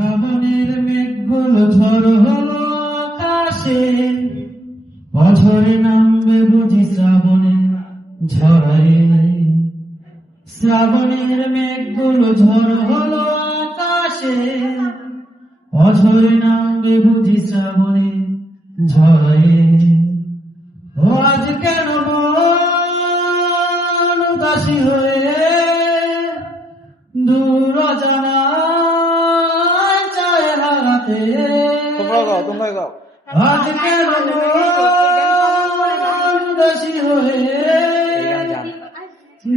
শ্রাবণের মেঘগুলো ঝড় হলো আকাশে, বছরে নামবে বুঝি শ্রাবণে ঝড়ে। শ্রাবণের মেঘগুলো ঝড় হলো আকাশে, বছরে নামবে বুঝি শ্রাবণে ঝড়ে। ও আজ কেন মন উদাসী হয়ে দূর অজানায় চায় হারাতে। তোমরা গাও। আজ কেন মন উদাসী হয়ে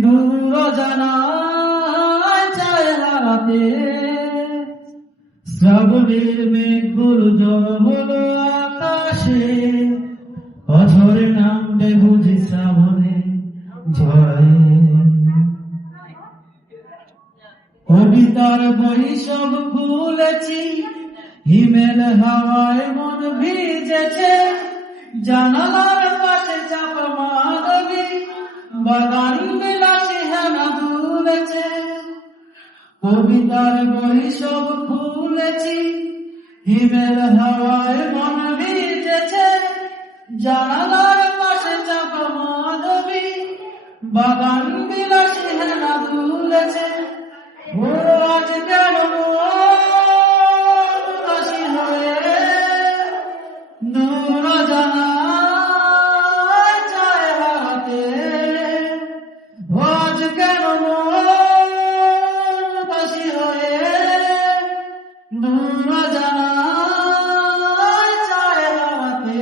দূর অজানায় চায় হারাতে। শ্রাবণের মেঘগুলো ঝড় হলো আকাশে, বছরে নামবে বুঝি শ্রাবণে ঝড়ে। কবিতার বই সব ভুলেছি, হিমেল হাওয়ায় মন ভিজেছে। জানালার পাশে চাপা মাধবী, বাগান বিলাসী হেনা দুলেছে। কবিতার বই সব ভুলেছি, হিমেল হাওয়ায় মন ভিজেছে। জানালার পাশে চাপা মাধবী, বাগান বিলাসী হেনা দুলেছে। ও আজ কেন উদাসী হয়ে দূর অজানায় চায় হারাতে। ও আজ কেন উদাসী হয়ে দূর অজানায় চায় হারাতে।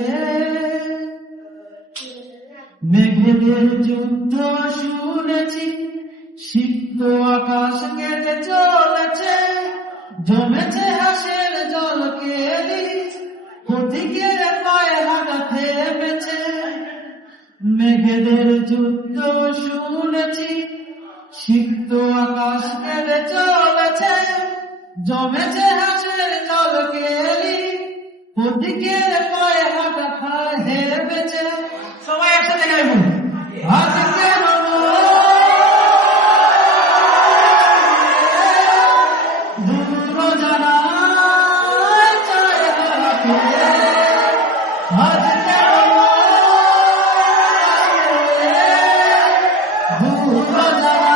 মেঘেদের যুদ্ধ শুনেছি, সিদ্ধ আকাশ কেটে চলেছে। জমেছে হাসের জল কেলি, পথিকের পায়ে হাঁটা থেমেছে। মেঘেদের যুদ্ধ শুনেছি, সিদ্ধ আকাশ কেটে চলেছে। জমেছে হাসের জল কেলি, পথিকের পায়ে হাঁটা থেমেছে। সবাই একসাথে গাইব। আজ কেন দূর অজানায় চায় হারাতে। আজ কেন দূর অজানায়